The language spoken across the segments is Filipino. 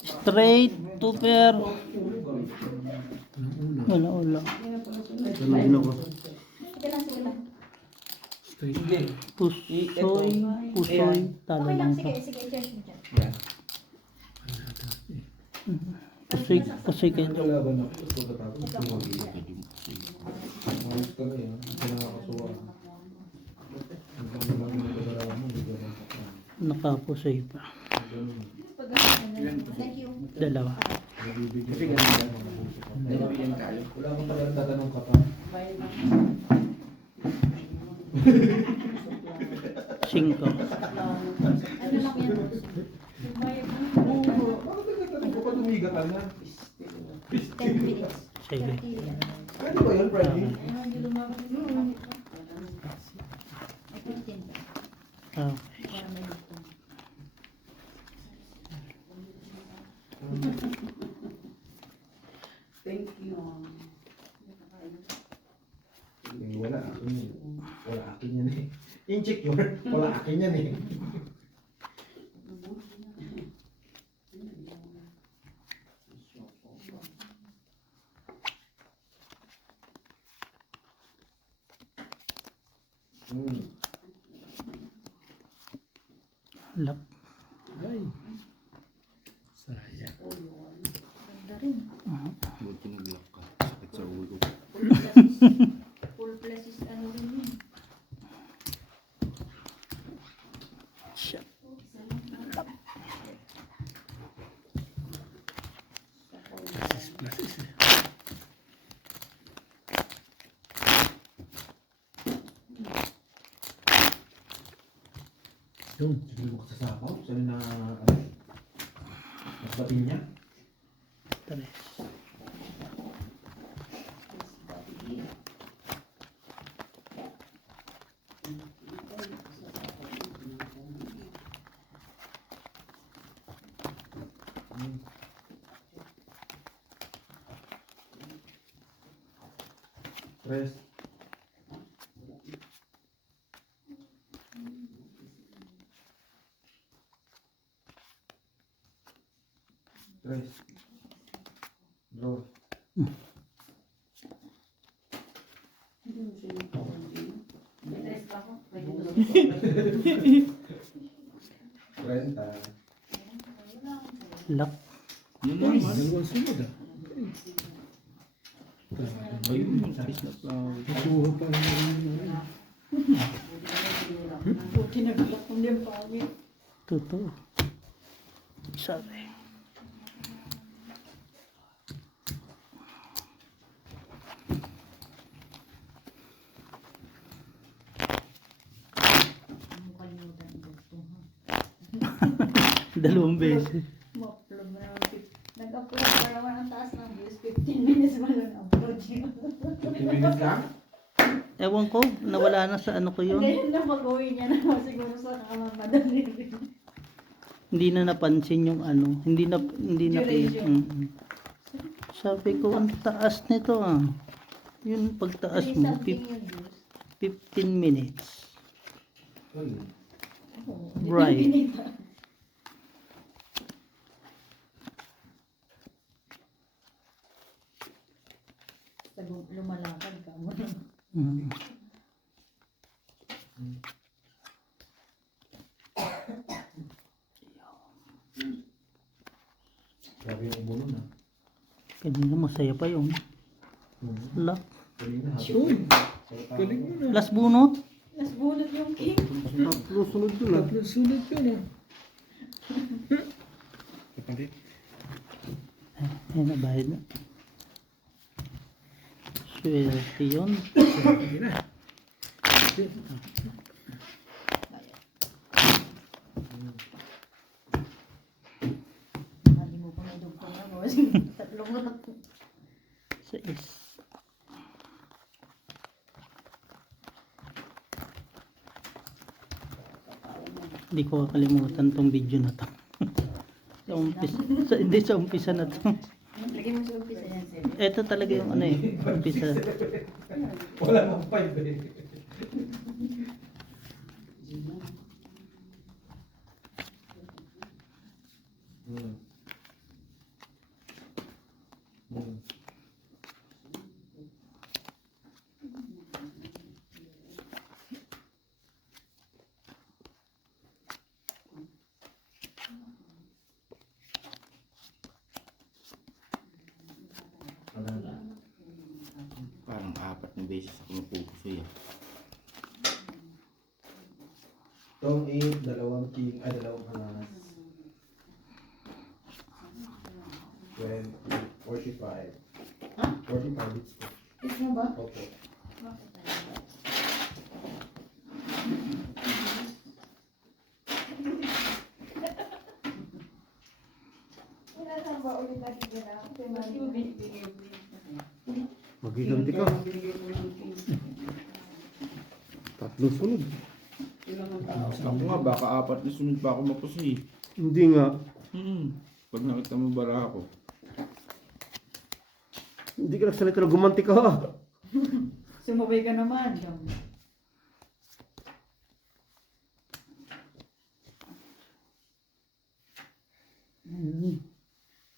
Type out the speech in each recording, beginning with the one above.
Straight to pair. Wala. Pusoy, talo lang to. Pusoy kayo. Nakapusoy pa. Dalawa. Wala akong talagang tatanong ka pa. 5. Bakit pa tumiga ka na? 10 minutes. Sige. Pwede ba yun, Friday? Okay. Thank you. Wala akin yan. Wala akin yan eh. Insecure. Wala akin yan eh. Lock. Ay. Sayang. Ganda rin. Buti nag-lock ka. Sakit sa ulo. Full plus is ano rin yun. Shit. Yun, sige mo ka sa sapaw. Saan na, mas batin niya? 3. Tres. Tres. Draw. Tres pa ako. Trenta. Lock. Yun naman. Dalawang sunod ah. Ayun, sakit na pa. Nasuha pa naman. Buti nagulak kong din pangit. Totoo. Sabi. Dalawang beses. Ma-upload mo naman. Nag-upload pa naman ang taas ng views. 15 minutes mo lang upload yun. 15 minutes lang? Ewan ko, nawala na sa ano ko yun. Ganyan na pag-uwi niya naman siguro sa kamamadali rin. Hindi na napansin yung ano. Hindi na Duration. Sabi ko, ang taas nito ah. Yun, pagtaas mo, Something yung views. 15 minutes. Ayun. Right. Lumalakad ka mo. Mm. Grabe yung ulo na. Kanina masaya pa yung lock. Kanina Yun. Galing mo na. Last bunot. Nas bunot yung king. Tatlo sunod yun ah. Tatlo sunod yun ah. Kapatid. Ayun na, bayad na. Swerte yun. Sige na. Hindi mo pa may dugtong na mo. Tatlong lang. 6. Hindi ko kakalimutan tong video na to. Hindi sa umpisa na to. Lagyan mo sa umpisa yan. Ito talaga yung ano eh, umpisa. Wala nang 5 eh. Hmm. Hmm. Wala na. Parang 4 na beses ako mapupuso yan. Tong 8, dalawang king, dalawang alas. 20, 45. 45 bits ko. Is mo ba? Opo. Wala na ba ulit natin gano'n? Kaya mali mo. Magiganti ka. Tatlo sunod. Ako nga, baka 4 na sunod pa ako mapuso eh. Hindi nga. Pag nakita mo bara ako. Hindi ka nagsalita na gumanti ka. Sumabay ka naman.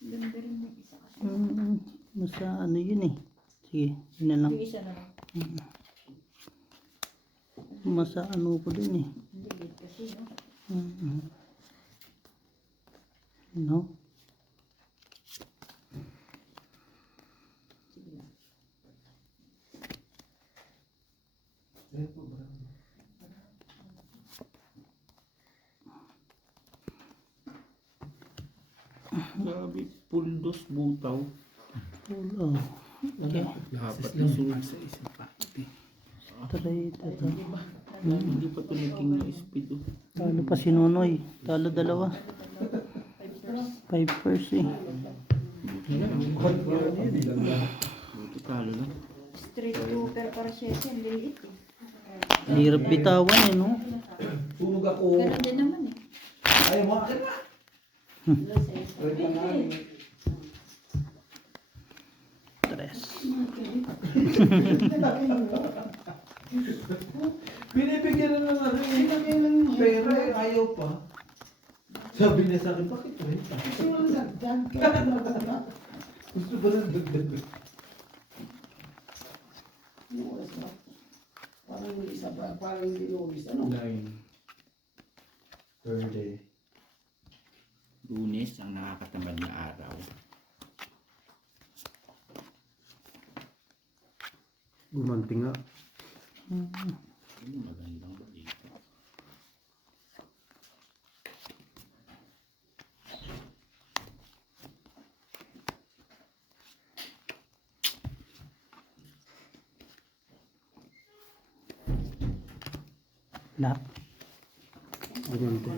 Ganda rin yung isa kasi. Nasa ano yun eh. Sige, yun na lang. Yung isa na lang. Masa ano ko din eh. Hindi, late kasi, no? No? Sige lang. Ayun po, bravo. Grabe, puldos butaw. Wala. Okay. 4 na sunod sa isang party. Straight ito. Hindi pa ito naging na speed oh. Talo pa si Nonoy. Talo dalawa. 5 first eh. Buti talo lang. Straight trooper para siya siya. Liit eh. Hirap bitawan eh no? Sunog ako. Ganun din naman eh. Ayaw mo akin na. Tres. Binibigyan na naman ng pera eh, ayaw pa. Sabi niya sa akin, bakit 30? Gusto mo lang dagdag. Gusto ba ng dagdag? Parang yung isa pa, parang hindi lumis, ano? 9. 30. Lunes ang nakakatamad na araw. Gumanti nga. Magandang dito. Lock. Gumanti.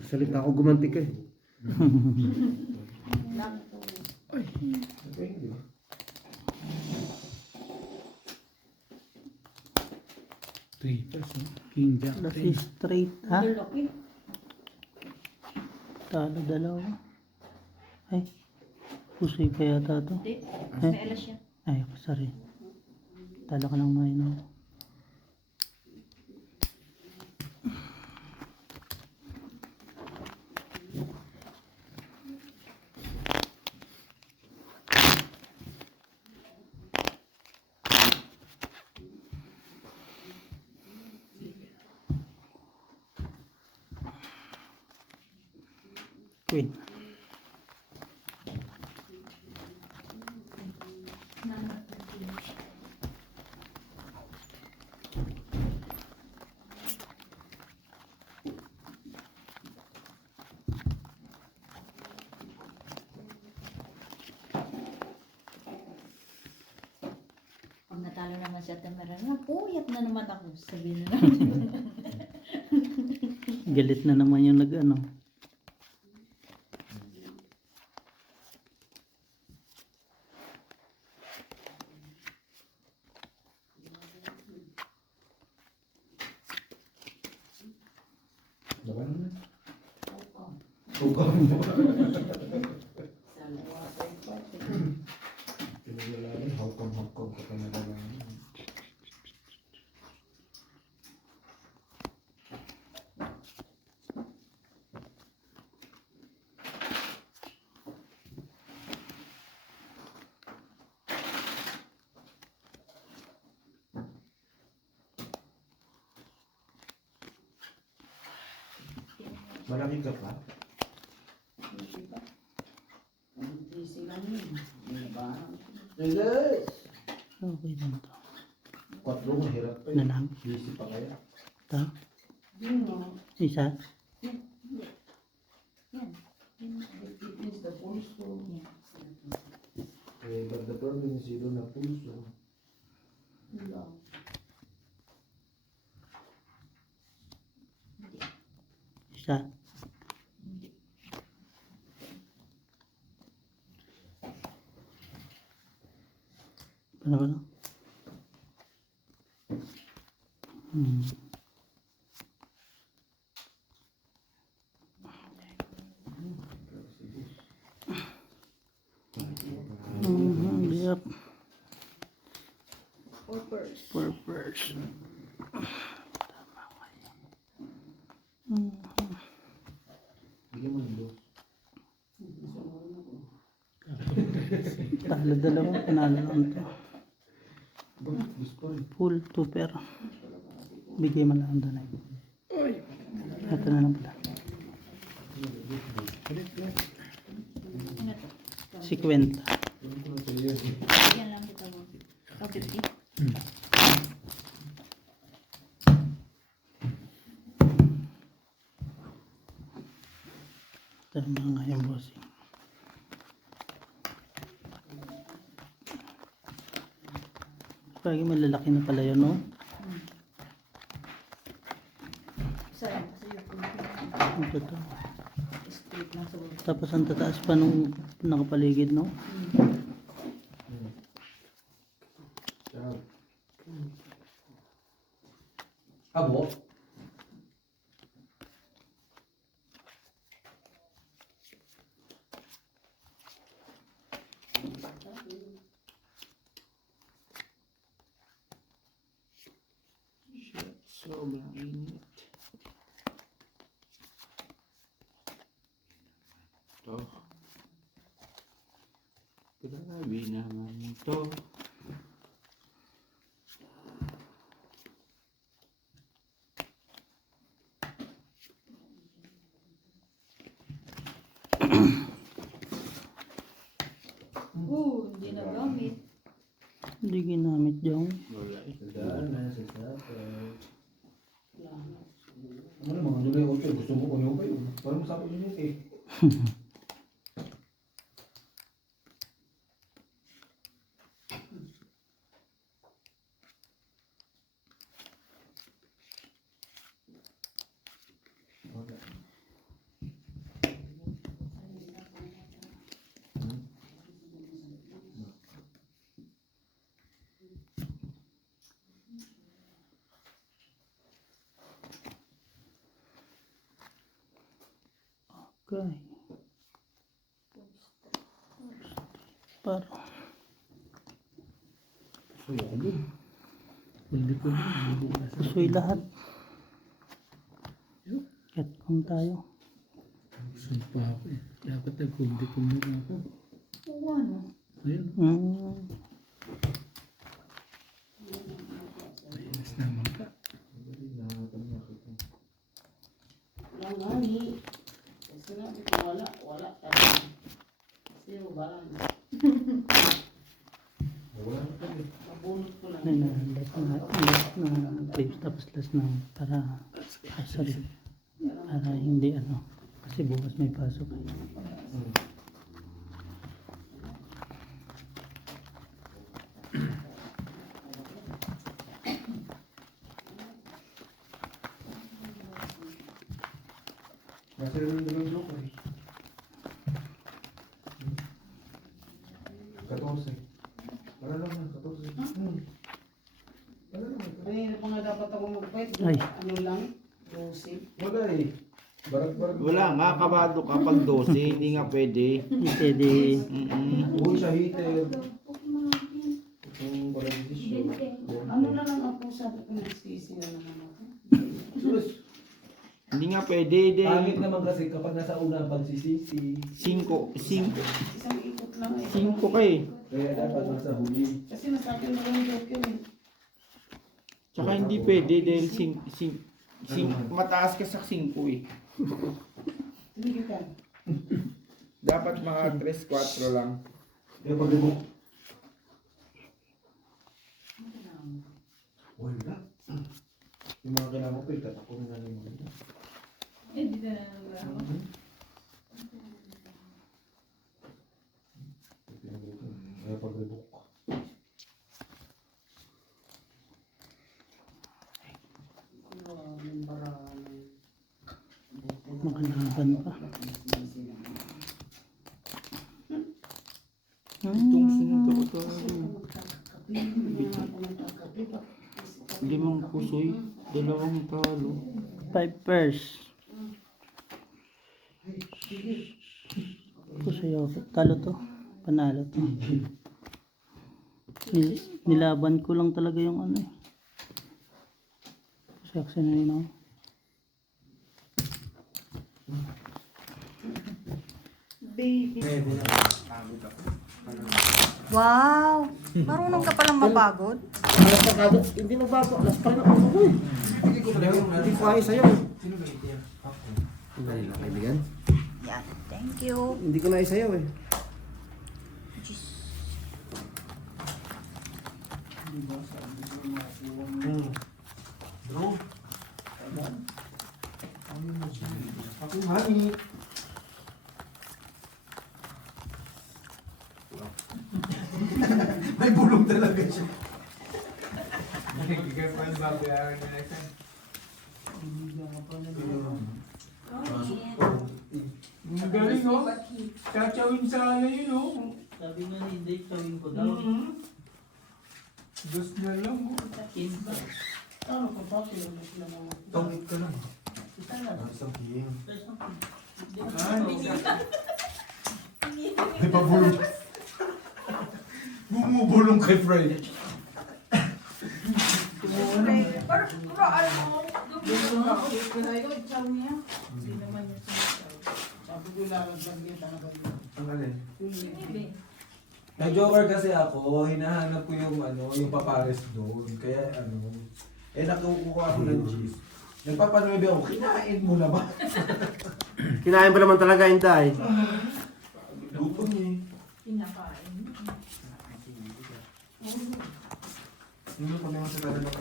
Magsalita ako, gumanti ka eh. Okay, di ba? King Jack. Lasi straight ha? Lalaki. Talo dalawa. Ay. Pusoy pa yata to. Hindi. May alas siya. Ay, sorry. Talo ka ng minor. Queen. Pag natalo naman siya Tamara, puyat na naman ako. Sabihin na naman. Galit na naman yung nag-ano. Laban na. Hukom mo. Pinaglalagay, hukom ka pa na lang. Malaki ka pa? Hindi pa. Ang tisi lang yun. May barang. Yes! Okay lang to. 4 mo, hirap pa Na yun. lang. Busy pa kaya? Ito. Yun o. Isa. Yan. Yan. It is the pulso. Eh, ganda pa rin zero na pulso. Yun lang. Isa. Ano ba? Yep. Purpose. Bigyan mo ng dos. Talo dalawa. Panalo lang to. Dos pa rin. Full 2 pair. Bigay mo lang doon. Ito na lang pala. 50. Yan lang kita mo. Oh, 50. Tama nga yung bossing. Lagi malalaki na pala yun, no? Sayang kasi yung kulto. Ito to. Straight lang sa baba. Tapos ang tataas pa nung nakapaligid, no? Ciao. Abo? Sobrang init. Ito. Grabe naman ito. Hindi nagamit. Hindi ginamit yung Wala eh. Tandaan na sa sapay. Ano naman, ano yung okay? Gusto mo kung yung okay? Parang masapit yun yung cake. okay. Parang susoy lahat. Kat kung tayo. Saan pa ako eh. Dapat nag-kundi-kundi na ako. Oo, ano? Ayun. Ayos naman ka. Walang gani. Kasi nabi ko wala. Wala talaga. Zero barang. Wala na kami. Mabunot ko lang. Ano na, last na clips tapos last na para sorry. Para hindi ano. Kasi bukas may pasok. Nasa rin yung joke eh. 14. Para lang na, 14. Para lang na. Kanina pa nga dapat ako magpahit. Ay. Ano lang? 12. Wala eh. Barat-barat. Wala nga, kabado kapag 12, hindi nga pwede. Hindi pwede. Uy, sa heater. Yung walang desisyon. Ano na lang ako sabi ko nagsisi na naman ako. Sus, Hindi nga pwede din. pangit naman kasi kapag nasa una ang pagsisisi. 5 Isang ikot lang eh. ka eh. Kaya dapat nasa huli. Kasi nasabi mo lang joke yun eh. Tsaka hindi pwede dahil mataas ka sa 5 eh. Tumigil ka. Dapat mga 3-4 lang. Kaya paglibok. Wala. Yung mga kailangan ko, itatak ko na lang yung mga. Eh, di na lang. Kaya paglibok. Makalaban pa. Itong sunod ako tayo. Limang pusoy, 2 talo. 5 pairs. Ito sa'yo. Talo to. Panalo to. Nilaban ko lang talaga yung ano eh. Saksi na rin ako. Wow! Marunong ka palang mapagod? Alas na kado. Hindi magbago. Alas pa rin ako ko eh. Hindi ko kaya sa'yo. Hindi na kaibigan. Yan. Thank you. Hindi ko na sa'yo eh. Bro. Ako mami. May bulong talaga siya. Nakikigas pa yung babayaran na next time. Ang galing oh. Chachawin sana yun oh. Sabi nga ni Dave, tawin ko daw. Dos na lang oh. Ano pa pa? Pinagos na mga. Tawid ka lang. Isang king. May pabulong. Bumubulong kay Fred. Sabi ko lalagyan kita na ganyan. Ang alin? Nag-joker kasi ako, hinahanap ko yung ano, yung papares doon. Kaya ano, nakukuha ako ng cheese. Nagpapanuwi ako, kinain mo na ba? Kinain pa naman talaga yung tay. Luto niya eh. Pinakain. Hindi ko naman sa talaga ng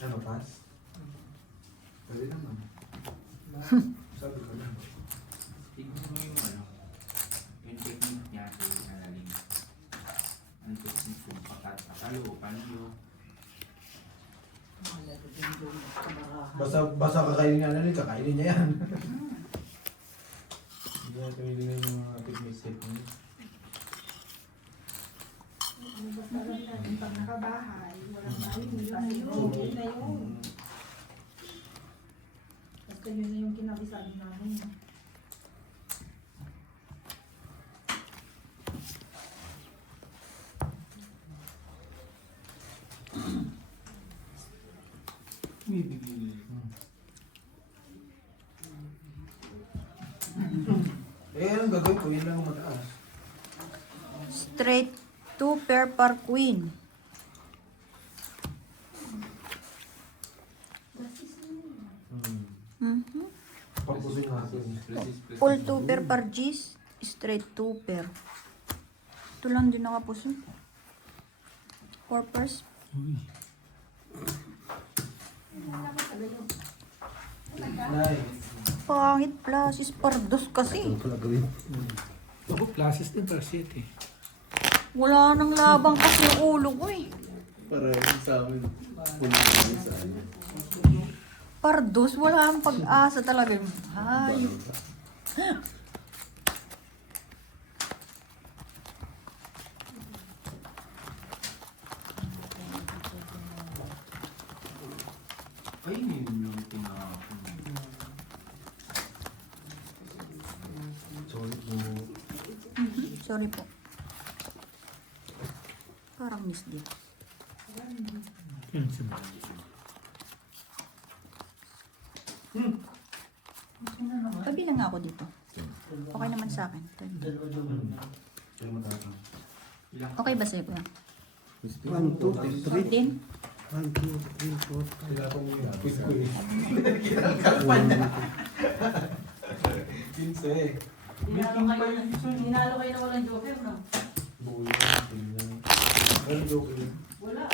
ano, pass? Pwede naman. Sabi ko lang. Tignan mo yung ano, yung technique niya sa araling. Ang technique kung pakatalo o panyo. Basta kakainin nga na rin, kakainin niya yan. Hindi na tumili yung mga technique niya. Pag nakabahay, walang bahay, yun na yun. Basta yun na yung kinabisabi namin. Anong gagawin ko? Yan lang ang mataas. Straight 2 pair par queen. Mhm. Pagpusin natin. Full 2 pair par G's. Straight 2 pair. Ito lang din nakapuso. 4 pairs. Nice. Pangit plasis pardos kasi. Ako, classes din para 7. Wala nang labang kasi yung ulo ko eh. Para sa amin. Pardos, wala ang pag-asa talaga. Hayop. Ay, yun yung tinapon. Sorry po. Sorry po. Parang miss din. Yan, sunod. na nga ako dito. Okay naman sa akin. Dalawa-dalawa na. Ilang Okay ba sa'yo, kuya? 1, 2, 3. 14? 1, 2, 3, 4, 5. Kailangan ko muna. Quiz. 15. Hinalo kayo na walang joker, no? Buhay. Walang joker. Wala.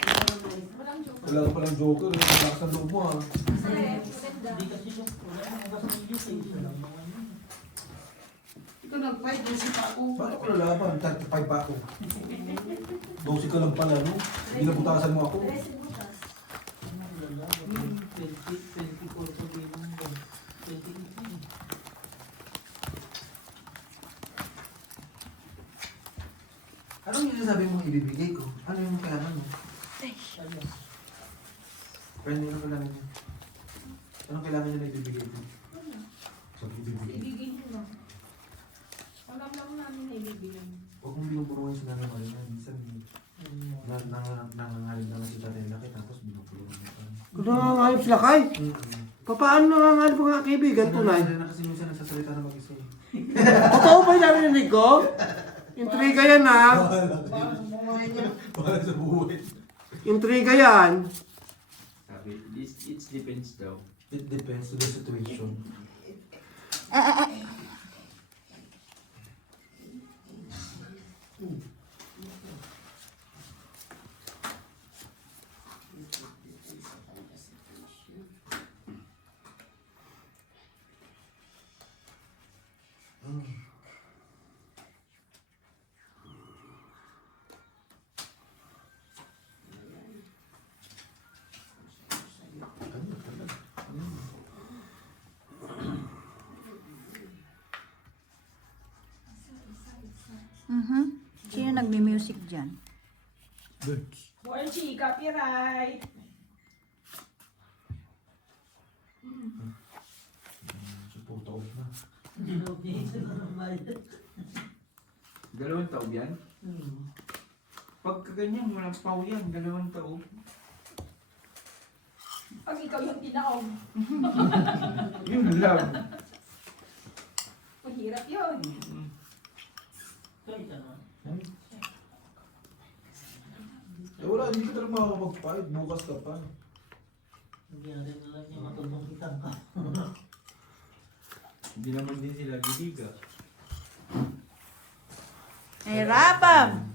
Walang joker. Wala ka palang joker. Malakas ang loob mo ah. Kasi, maganda. Hindi kasi yung wala nang basta yung juice eh. Isa lang naman yun. Ito nag-fight, doon pa ako. Bakit ko lalaban? 35 pa ako. 12 ka lang pala, no? Hindi na butasan mo ako. Tres butas. Ano ang lalaban? 24 sabihin mo. 28. Anong sinasabi mong ibibigay ko? Ano yung kailangan mo? Ano? Friend, anong kailangan niya? Anong kailangan niya na ibibigay ko? Sabi ibibigay. Ibigay mo na. Alam lang namin na ibibigay. Huwag mong binuburuan sa nangangalit na. Minsan, nangangalit naman si Tatay Laki tapos binuburuan mo pa. Kung nangangalip sila kay, paano nangangalip ang mga kaibigan tunay? Na kasi minsan nagsasalita na mag-isa eh. Totoo ba yung narinig ko? Intriga yan ha. Para sa buhay. Intriga yan. sabi, it depends daw. It depends to the situation. Sino nagme-music dyan? Borchi, copyright! Support off na. Dalawang taob yan? Pagka ganyan, walang pau yan. 2 taob. Pag ikaw yung tinaog, Yun lang. mahirap yun. Kahit ano. Eh wala, hindi ka talaga makakapag-fight. Bukas ka pa. Hindi na rin lang yung matulong kitang ka. Hindi naman din sila gigiga. Hirapan!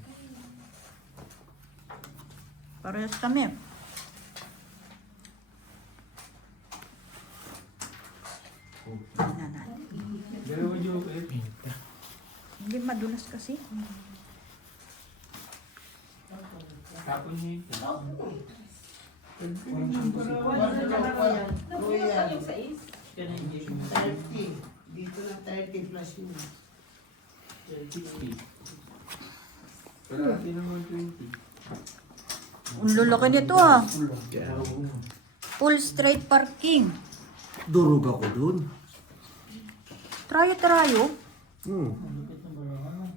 Parehas kami. Dalawang joker. Hindi madulas kasi. Tapon niya ito. Nabunutan yung 6. Kaya na hindi yung 30. Dito na 30 plus yun. 60. Parati naman 20. Ang lalaki nito ah. Kaya ako. Full straight parking. Durog ako dun. Trayo-trayo. malupit na barang.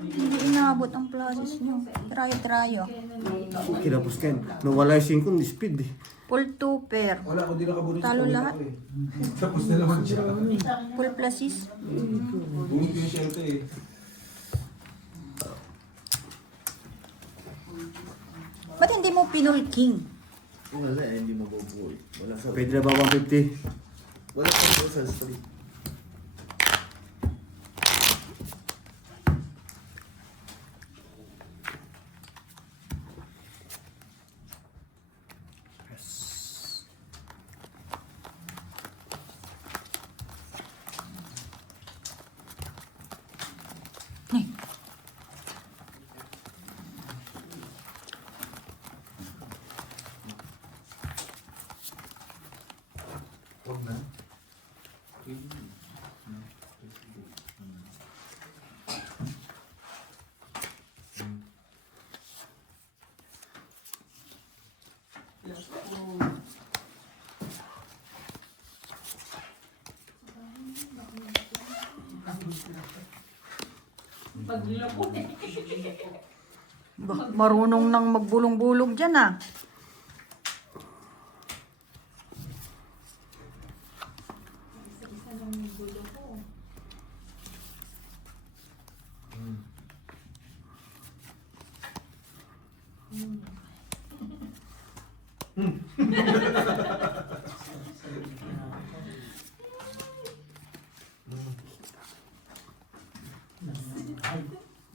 Hindi inaabot ang places nyo. Trayo-trayo. Kinapos ka yun. Nawala yung 5 speed eh. Full twoper. Wala, kung di nakabunot Talo sa lahat. ako eh. Tapos na naman siya. Full places. Bunot yung siyempre eh. Ba't hindi mo pinulking? Wala eh, hindi mabubuhay. Wala sa... Pwede na ba 150? Wala sa sa street. Huwag na. Paglapot eh. Marunong nang magbulong-bulong dyan ah. Isa lang yung ulo ko.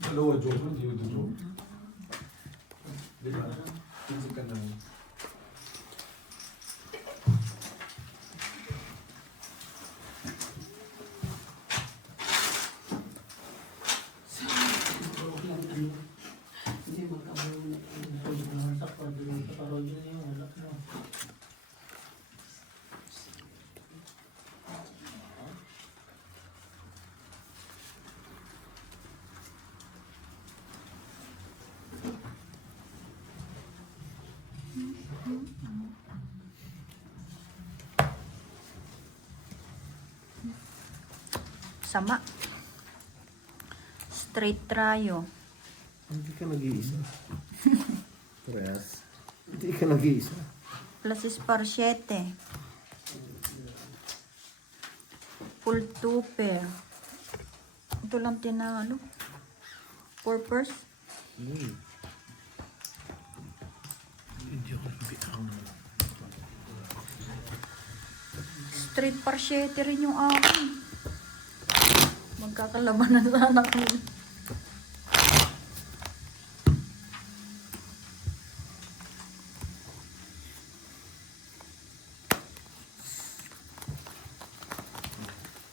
Dalawa joke, hindi yung joke. Di ba? Pinsik ka na. Hindi magkabulong. Sama. Straight tryo. Hindi ka nag-iisa. Parehas. Hindi ka nag-iisa. Plus is par 7. Full 2 pair. Ito lang tinalo. 4 pairs. Straight par 7 rin yung akin. Magkakalabanan sana kami.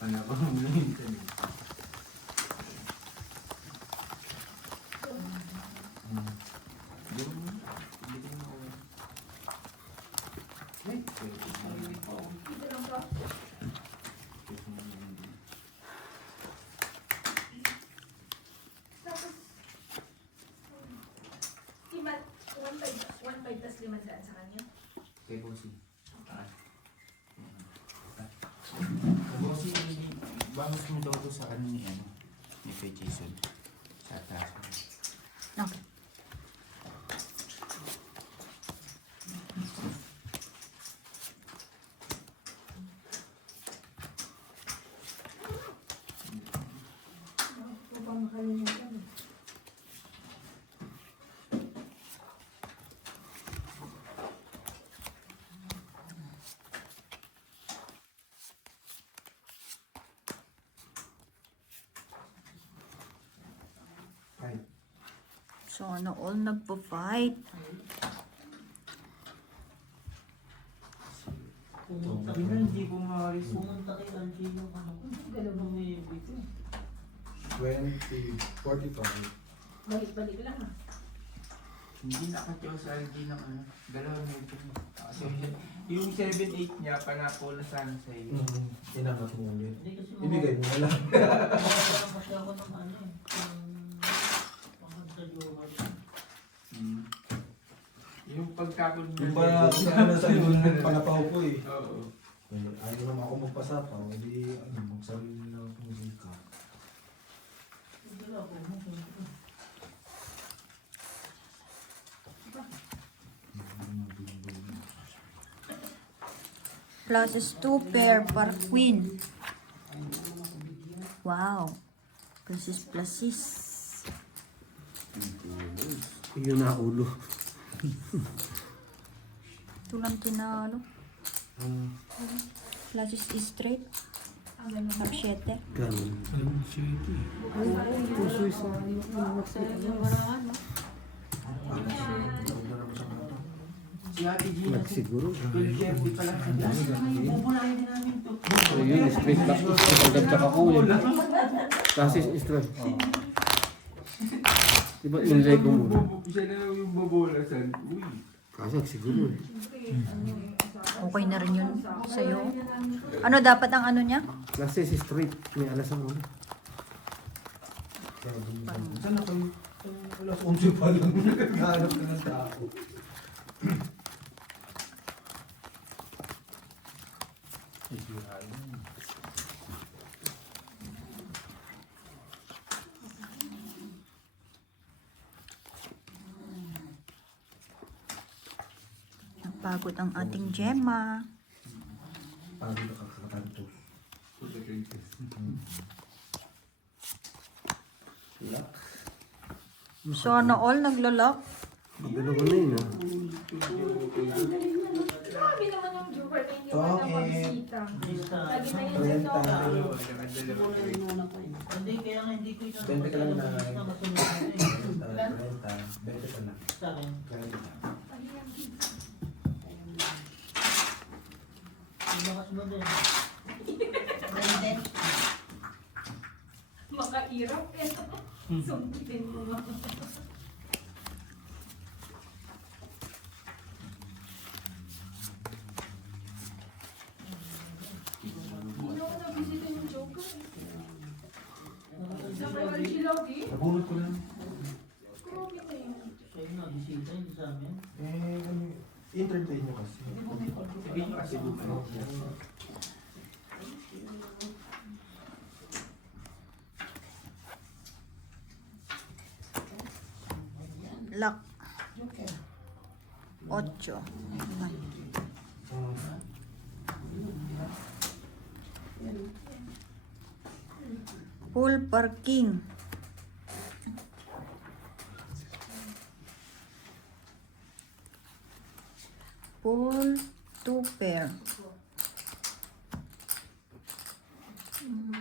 Panabang mo minsan eh. Lima, 1.5 tas 500 sa kanya. Kay Bossy. Bossy, bangus mo daw to sa ano ni ano, ni Kuya Jason. Sa taas. Okay. Upang makalimutan. So, ano all nagpo-fight. Hindi ko maalis. Ganun mo. 20, 45. Balik-balik lang ha. Hindi nakatiyosal, hindi na ano. Dalawang ito. Kasi yung 7-8 niya, panako na sana sa iyo. Inangat mo ulit. Ibigay mo na lang. Yung pagkakon niya. Yung pa sa ano sa yung palapaw ko eh. Oo. Ayaw naman ako magpasapaw. Hindi magsarili lang ako musika. Plus is 2 pair par queen. Wow. Plus is. Yun na ulo. Ito lang tinalo. Plus is straight. Par 7. Ganun. Pusoy sa Si Ate Gina, siguro. Phil Jeffrey pala. Bubulayin din namin to. So yun, straight back. Pagkat tsaka kuya. Kasi straight. Diba inlay ko muna? Siya na lang yung babulasan. Uy. Kasi siguro eh. Okay na rin yun sa'yo. Ano dapat ang ano niya? Kasi si straight. May alas ang ulo. Saan na kayo? Wala kong pa lang. Naghahanap ka ng tao. Napagod ang ating Gemma. Pagod na kakakantos. Sana all naglalak. Gano'n ko na yun ah. Grabe naman yung Joker na hindi mo nakabisita. Lagi na yun sa Hindi, kaya nga hindi ko ito. 20 ka lang na. 20 ka lang. Sa akin. Lakas mo din. makairap eh. Sumpitin mo nga. Hindi ako nabisita yung Joker. Sa may Archilagi. Nabunot ko lang. Grabe na yun. Sa'yo na, bisita, hindi sa amin. Entertain nyo kasi. Sabihin nyo kasi bukas. Lock. 8. Full parking. Full 2 pair.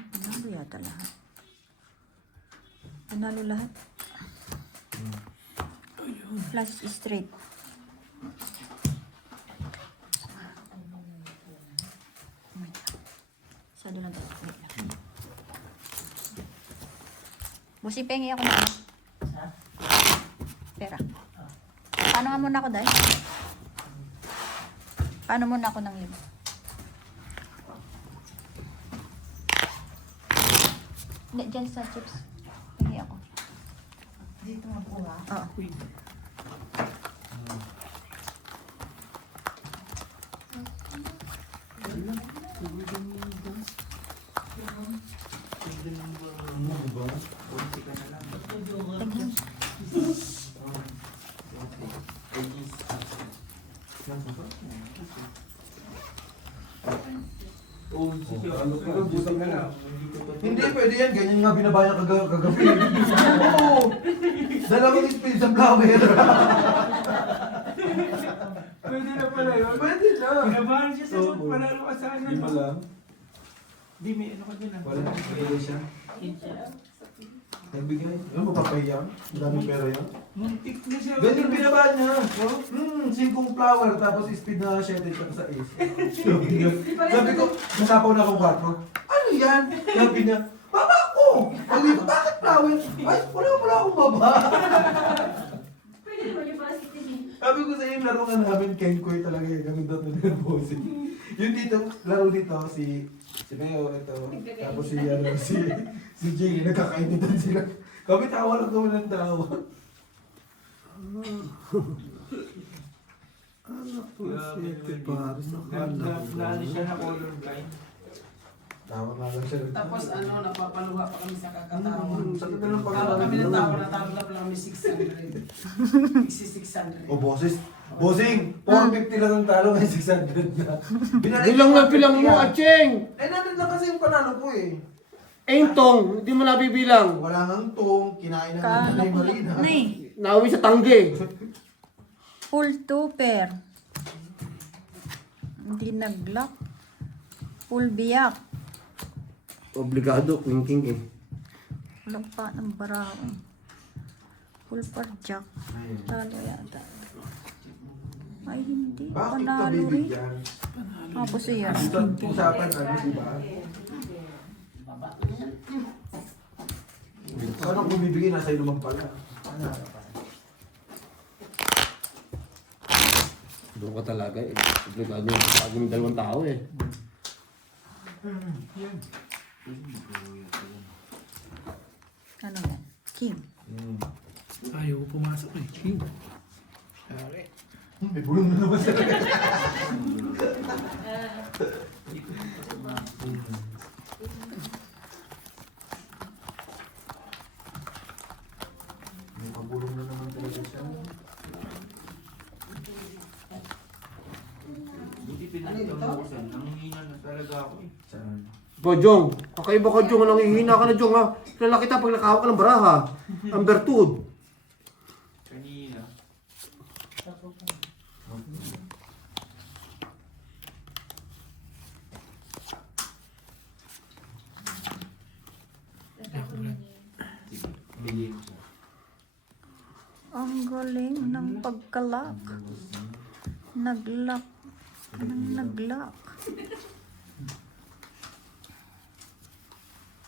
Panalo yata lahat. Panalo lahat. Plus straight. Sado lang tayo. Wait lang. Busi, pengi ako na. Pera. Paano nga muna ako, Day? Paano muna ako ng libo? Hindi, dyan sa chips. Pengi ako. Dito nga po ha. Oo. Thank you. Hindi, pwede yan. Ganyan nga binabayan kagabi. Oo. Dalawang spin sa flower. Pwede na pala yun. Pwede na. Pinabahan siya sa panalo ka sa ano. Di mo lang. Di, may ano ka din ah. Wala. Nagbigay siya. Kinsa. Nagbigay. Ano, mapapahiya? Ang daming pera yan. Muntik na siya. Ganyan binabayan niya. 5 flower, tapos speed na 7 tapos sa ace. Sabi ko, nasapaw na akong 4. Ano yan? Sabi niya, baba ko! Sabi ko, bakit flower? Ay, wala akong baba. Pwede naman yung basket din. Sabi ko sa iyo, laro nga namin, Kenkoy talaga yung gamit natin ng bossing. Yung dito, laro dito, si Beo, ito. Tapos si Jay, nagkakainitan sila. Kami tawa lang kami ng tawa. Anak ko, city pares. Nali siya na colorblind. Tawa nga lang siya. Tapos ano, napapaluha pa kami sa kakatawa. Sakit na lang Tawa kami ng tawa, natawag na pala kami 600. 600. O boses, bossing, 450 lang ang talo, may 600 na. Bilang na bilang mo, Acheng! Eh, natin lang kasi yung panalo ko eh. Entong, hindi mo nabibilang. Wala nang tong, kinain ng Nanay Marina. Nay, Nauwi sa tangge. full 2 pair. Hindi nag-lock. Full biyak. Obligado, king eh. Walang pa ng baraon. Full par jack. Talo yata. Ay, hindi. Bakit ka Panalo rin. bibigyan? Tapos yan. Usapan ano, di ba? Paano kung bibigyan, nasa iyo naman pala. Doon ka talaga eh. Obligado yung pag yung dalawang tao eh. Ano yan? King. Ayaw ko pumasok eh. Sorry. May bulong na naman siya. May mabulong na naman talaga siya. Buti pinakita mo minsan, nanghihina na talaga ako eh. Saan? Ba, Jong? Kakaiba ka, Jong. Nangihina ka na, Jong, ha? Kilala kita pag nakahawak ka ng baraha. Ang bertud. Kanina. Sige, bili mo siya. Ang galing ng pagkalak. Naglock. Anong naglock?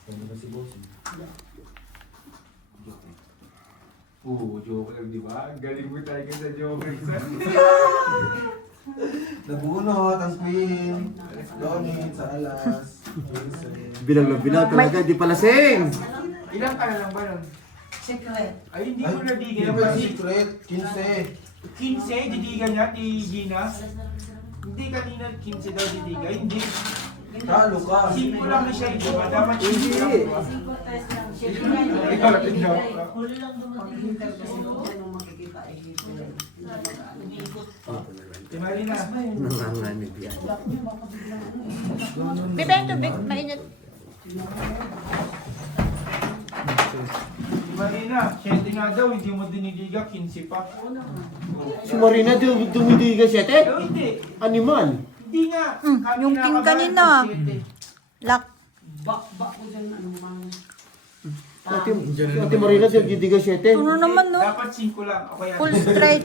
Ganda ba si boss? Oo, joker, di ba? Galing mo tayo sa joker, son. Nabunot, ang queen. Donit, sa alas. Bilang na bilang talaga, di pala sing. Ilang ka na lang ba nun? Secret. Ay, hindi mo Hindi nadigil. pa secret. 15. 15, didigan niya, ti Gina. Hindi kanina 15 daw didiga. Hindi. Talo ka. 5 lang na siya ito. Dapat 5 Hindi. lang, di ba? Secret test lang. Ikaw, tingnan mo. Huli lang dumating yung kasi nung makikita eh. Si Marina. Nanganganib yan. Bibenta, mainit. Si Marina, 7 nga daw, hindi mo dinidiga, 15 pa. Si Marina, dumidiga siya, te? Pero hindi. Animal. Hindi nga. Yung king kanina. Lock. Bak ko dyan ano mang. Ate Marina, dumidiga siya, te? Ano naman, no? Dapat 5 lang. O kaya. Full straight.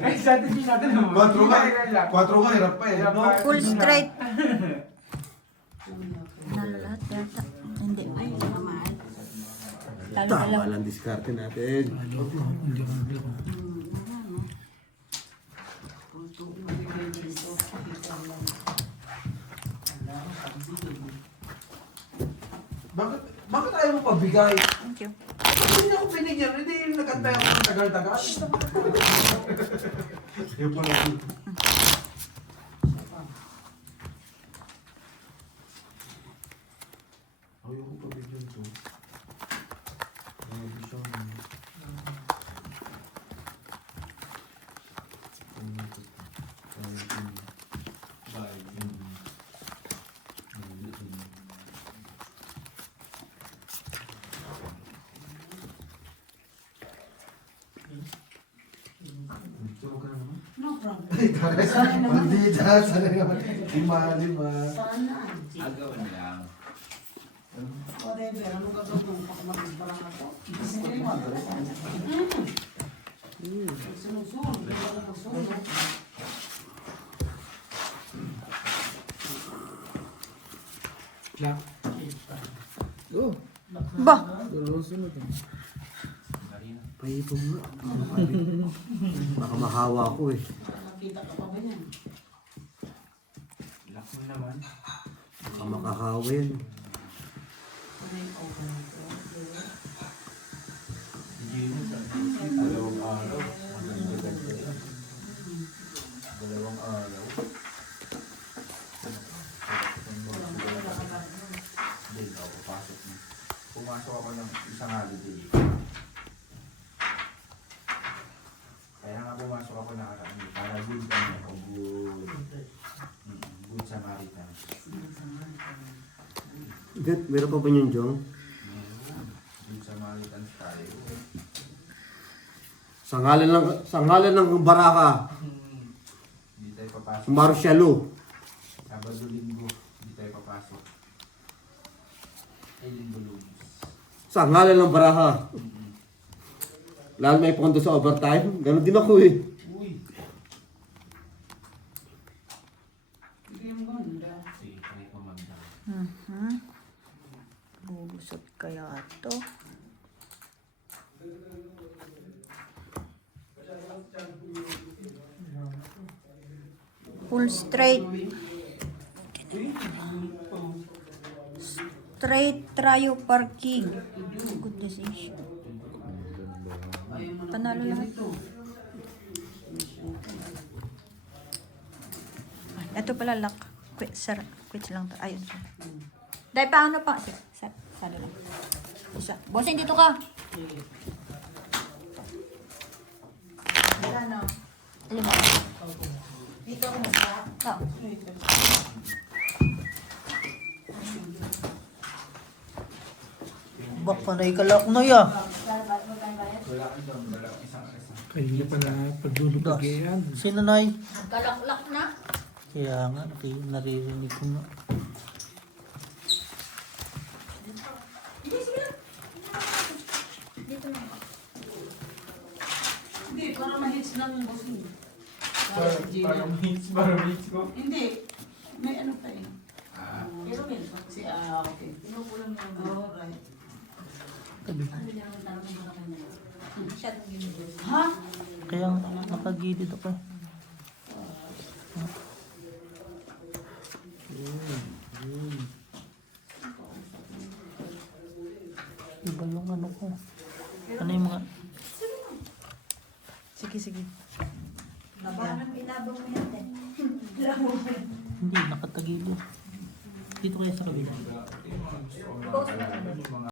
Ay, sa atin din natin. 4 nga. 4 nga, hirap pa eh. No? Full straight. Nalat yata. Hindi. Ay, naman. Talo Tama lang. lang diskarte natin. Bakit ayaw mo pabigay? Thank you. Hindi niya ako binigyan. Hindi nag-antay ako ng tagal-tagal. Ayaw pa lang. Ayaw ko pabigyan to. Ayaw siya. No problem. Hindi dyan. Sana naman. Lima. Sana. Agawan lang. Whatever. Ano gagawin mo? Pakamagisbarang ako. Sinusunod. Sinusunod. Ba? Marina. Paipong nga. Baka mahawa ko eh. Nakita ka pa ba yan? Lock mo naman. Baka makahawa yan. Ay, okay. Dalawang araw. Dalawang araw. Hindi, ako papasok na. Pumasok ako ng isang holiday. Kaya nga pumasok ako nakaraan para good kami o good Samaritan. Meron pa ba yun, Jong? Good Samaritan tayo. Sa ngalan ng baraka, Hindi tayo papasok. Marcialo. Sabado linggo, hindi tayo papasok. Ay linggo lunes. Sa ngalan ng baraha. Lalo may pondo sa overtime. Ganon din ako eh. Uy! Hindi yung ganda. Sige, try ko magda. Bubusot kaya ito. Full straight. Straight trio parking. Good decision. Panalo lahat. Ito pala lock. Quit, sir. Quit lang to. Ayun. Dahil paano pa? Salo lang. Isa. Bossing, dito ka. Ano? Alam mo. Dito ako masarap. Ah, Bak, panay kalak na ya. Wala ka doon, wala isang. Kanina pa na pagdulog-agayan. Sino nay? Nagkalaklak na. Kaya nga, naririnig ko nga. Hindi, para ma-hits ng bossing. Parang meets ko. Hindi. May ano pa eh. Pero may si okay. Pinukulang mo yung right. Tabi. Ha? Kaya nga, nakagilid ako. Iba yung ano ko. Ano yung mga... Sige, sige. Parang ilabang mo yan eh. Hindi, nakatagilid. Dito kaya sa kabila. Post mo.